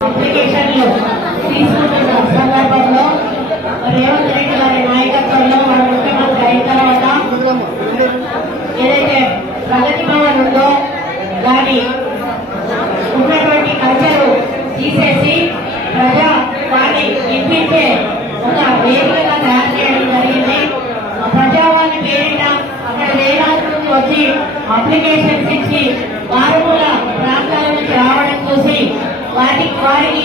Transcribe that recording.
అప్లికేషన్లు తీసుకుంటున్న సందర్భంలో రేవంత్ రెడ్డి గారి నాయకత్వంలో మన ముఖ్యమంత్రి అయిన తర్వాత ఏదైతే ప్రగతి భవన్ ఉందో దాని ఉన్నటువంటి కల్చరు తీసేసి ప్రజా వాణి ఇప్పించే ఒక వేదికగా తయారు చేయడం జరిగింది. ప్రజావాణి పేరిట అక్కడ వేలాది మంది వచ్చి అప్లికేషన్స్ ఇచ్చి మారుమూల ప్రాంతాల నుంచి రావడం చూసి వారికి